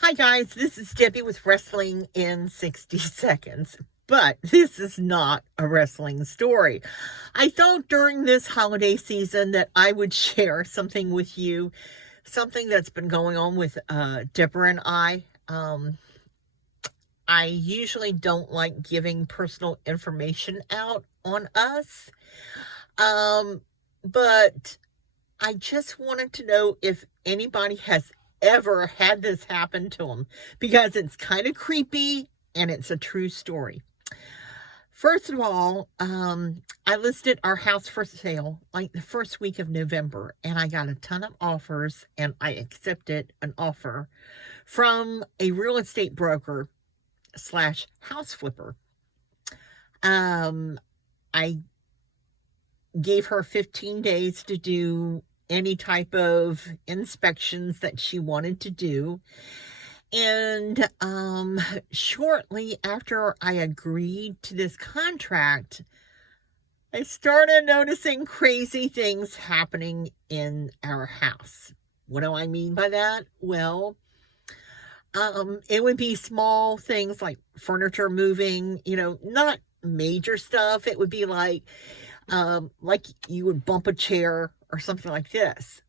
Hi guys, this is Debbie with Wrestling in 60 Seconds. But this is not a wrestling story. I thought during this holiday season that I would share something with you, something that's been going on with Deborah and I. I usually don't like giving personal information out on us, but I just wanted to know if anybody has ever had this happen to them, because it's kind of creepy and it's a true story. First of all, I listed our house for sale like the first week of November, and I got a ton of offers, and I accepted an offer from a real estate broker slash house flipper. I gave her 15 days to do any type of inspections that she wanted to do. And shortly after I agreed to this contract, I started noticing crazy things happening in our house. What do I mean by that? Well, it would be small things like furniture moving, not major stuff. It would be like you would bump a chair or something like this.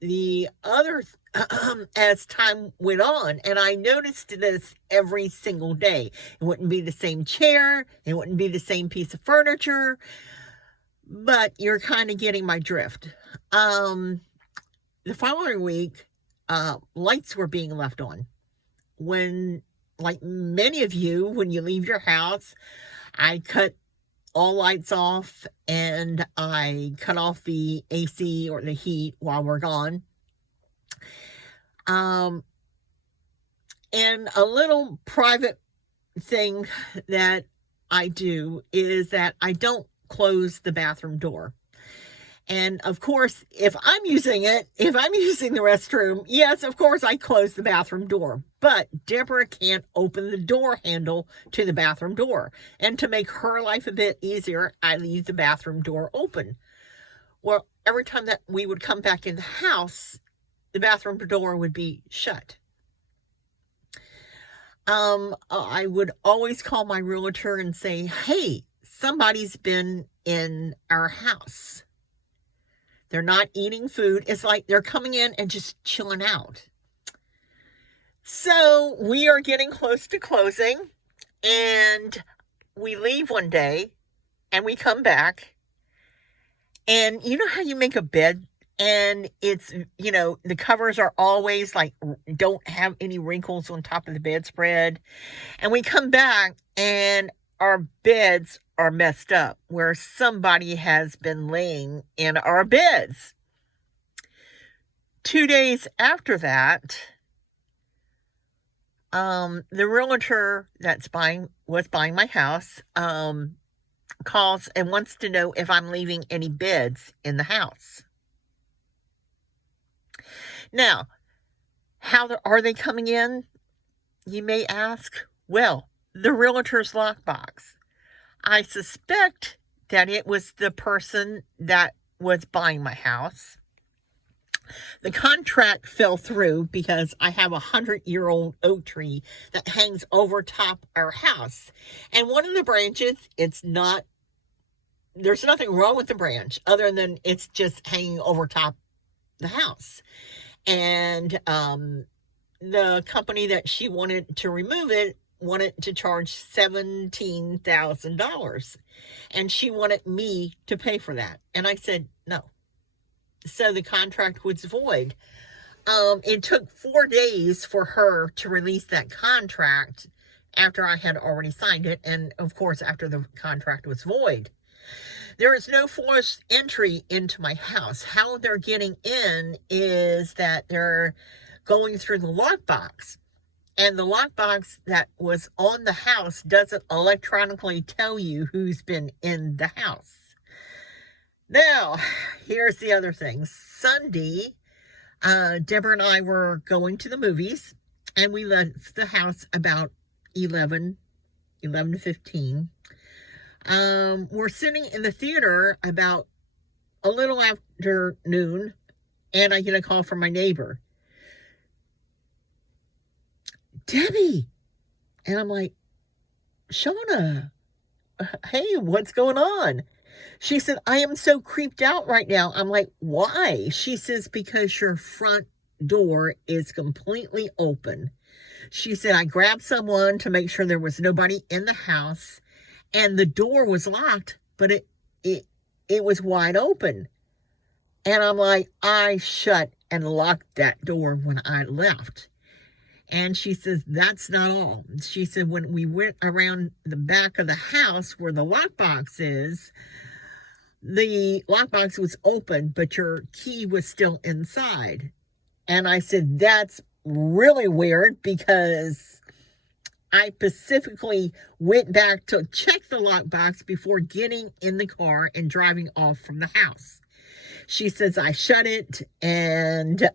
The other, as time went on, and I noticed this every single day. It wouldn't be the same chair, it wouldn't be the same piece of furniture, but you're kind of getting my drift. The following week, lights were being left on. When, like many of you, when you leave your house, I cut all lights off and I cut off the AC or the heat while we're gone. And a little private thing that I do is that I don't close the bathroom door. And of course, if I'm using the restroom, yes, of course I close the bathroom door. But Deborah can't open the door handle to the bathroom door. And to make her life a bit easier, I leave the bathroom door open. Well, every time that we would come back in the house, the bathroom door would be shut. I would always call my realtor and say, hey, somebody's been in our house. They're not eating food. It's like they're coming in and just chilling out. So we are getting close to closing, and we leave one day and we come back, and you know how you make a bed and it's, the covers are always like, don't have any wrinkles on top of the bedspread. And we come back and our beds are messed up where somebody has been laying in our beds. 2 days after that, the realtor was buying my house, calls and wants to know if I'm leaving any beds in the house. Now, how are they coming in, you may ask? Well, the realtor's lockbox. I suspect that it was the person that was buying my house. The contract fell through because I have a 100-year-old oak tree that hangs over top our house. And one of the branches, there's nothing wrong with the branch other than it's just hanging over top the house. And the company that she wanted to remove it wanted to charge $17,000. And she wanted me to pay for that. And I said, no. So the contract was void. It took 4 days for her to release that contract after I had already signed it. And of course, after the contract was void. There is no forced entry into my house. How they're getting in is that they're going through the lockbox. And the lockbox that was on the house doesn't electronically tell you who's been in the house. Now, here's the other thing. Sunday, Deborah and I were going to the movies, and we left the house about 11 to 15. We're sitting in the theater about a little after noon, and I get a call from my neighbor. Debbie. And I'm like, Shauna, hey, what's going on? She said, I am so creeped out right now. I'm like, why? She says, because your front door is completely open. She said, I grabbed someone to make sure there was nobody in the house, and the door was locked, but it was wide open. And I'm like, I shut and locked that door when I left. And she says, that's not all. She said, when we went around the back of the house where the lockbox is, the lockbox was open, but your key was still inside. And I said, that's really weird, because I specifically went back to check the lockbox before getting in the car and driving off from the house. She says, I shut it, and,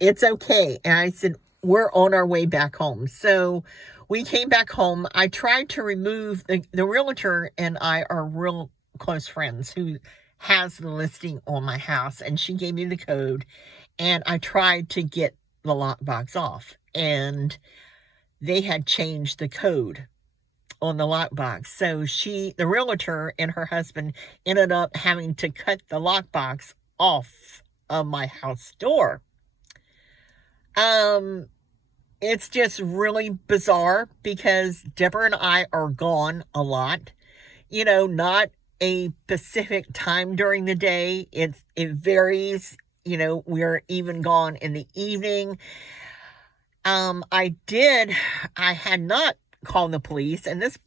it's okay. And I said, we're on our way back home. So we came back home. I tried to remove the realtor, and I are real close friends who has the listing on my house, and she gave me the code, and I tried to get the lockbox off, and they had changed the code on the lockbox. So the realtor and her husband ended up having to cut the lockbox off of my house door. It's just really bizarre, because Deborah and I are gone a lot, not a specific time during the day. It varies, we're even gone in the evening. I had not called the police, and this,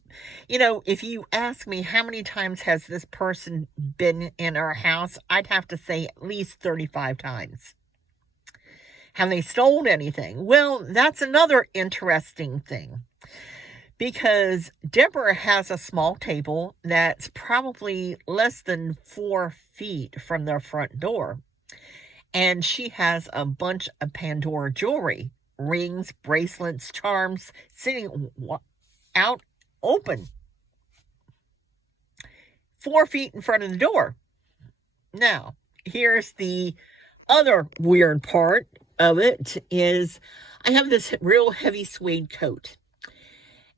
if you ask me how many times has this person been in our house, I'd have to say at least 35 times. Have they stolen anything? Well, that's another interesting thing, because Deborah has a small table that's probably less than 4 feet from their front door. And she has a bunch of Pandora jewelry, rings, bracelets, charms, sitting out open 4 feet in front of the door. Now, here's the other weird part of it is I have this real heavy suede coat,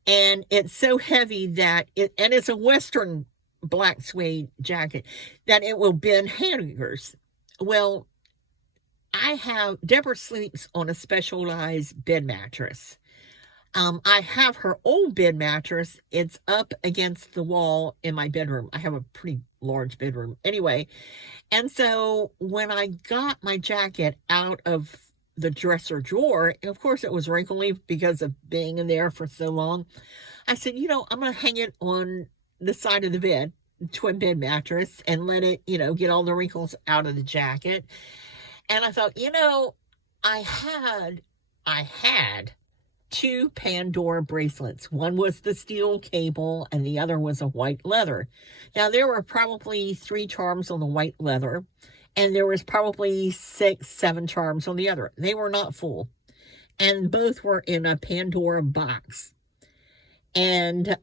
and it's so heavy that it's a Western black suede jacket, that it will bend hangers. Well, Deborah sleeps on a specialized bed mattress. I have her old bed mattress. It's up against the wall in my bedroom. I have a pretty large bedroom anyway. And so when I got my jacket out of the dresser drawer, and of course it was wrinkly because of being in there for so long, I said, I'm going to hang it on the side of the bed, twin bed mattress, and let it, get all the wrinkles out of the jacket. And I thought, I had 2 Pandora bracelets. One was the steel cable, and the other was a white leather. Now, there were probably 3 charms on the white leather, and there was probably 6, 7 charms on the other. They were not full, and both were in a Pandora box. And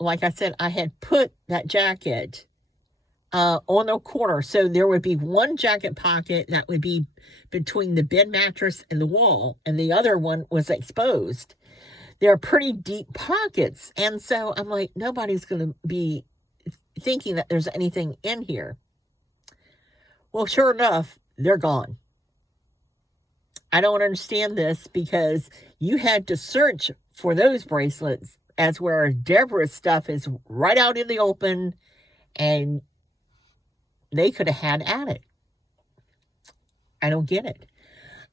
like I said, I had put that jacket on the corner, so there would be one jacket pocket that would be between the bed mattress and the wall, and the other one was exposed. They're pretty deep pockets, and so I'm like, nobody's going to be thinking that there's anything in here. Well, sure enough, they're gone. I don't understand this, because you had to search for those bracelets, as where Deborah's stuff is right out in the open, and they could have had at it. I don't get it.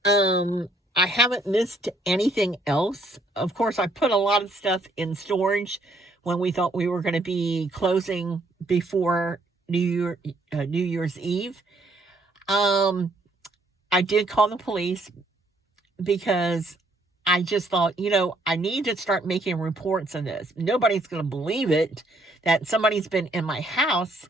I haven't missed anything else. Of course, I put a lot of stuff in storage when we thought we were going to be closing before New Year's Eve. I did call the police, because I just thought, I need to start making reports on this. Nobody's going to believe it, that somebody's been in my house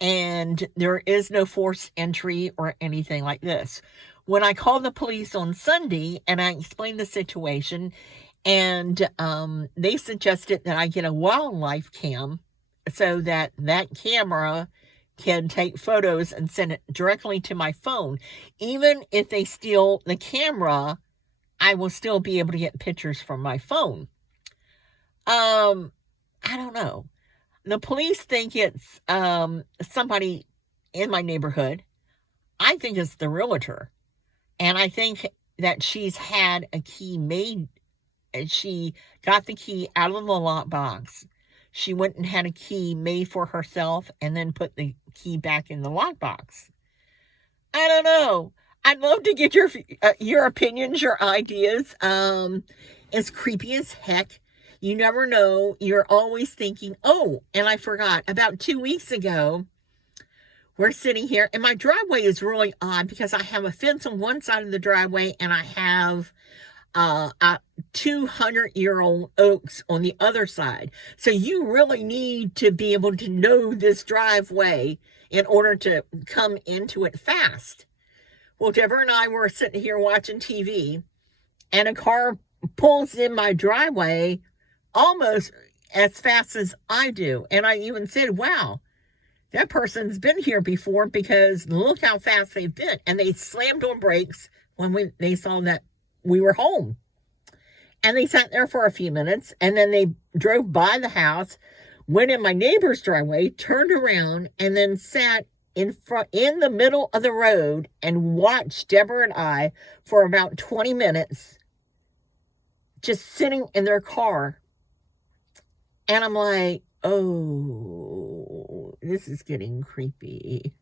and there is no forced entry or anything like this. When I called the police on Sunday and I explained the situation, and they suggested that I get a wildlife cam, so that camera can take photos and send it directly to my phone. Even if they steal the camera, I will still be able to get pictures from my phone. I don't know. The police think it's somebody in my neighborhood. I think it's the realtor. And I think that she's had a key made. She got the key out of the lockbox. She went and had a key made for herself and then put the key back in the lockbox. I don't know. I'd love to get your opinions, your ideas. It's creepy as heck. You never know. You're always thinking, oh, and I forgot, about 2 weeks ago, we're sitting here, and my driveway is really odd because I have a fence on one side of the driveway, and I have 200-year-old oaks on the other side. So you really need to be able to know this driveway in order to come into it fast. Well, Deborah and I were sitting here watching TV, and a car pulls in my driveway almost as fast as I do. And I even said, wow, that person's been here before because look how fast they've been. And they slammed on brakes when they saw that we were home. And they sat there for a few minutes, and then they drove by the house, went in my neighbor's driveway, turned around, and then sat in the middle of the road and watched Deborah and I for about 20 minutes, just sitting in their car. And I'm like, oh, this is getting creepy.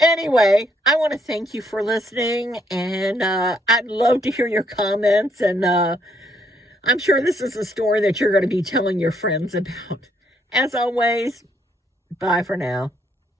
Anyway, I want to thank you for listening, and I'd love to hear your comments, and I'm sure this is a story that you're going to be telling your friends about. As always, bye for now.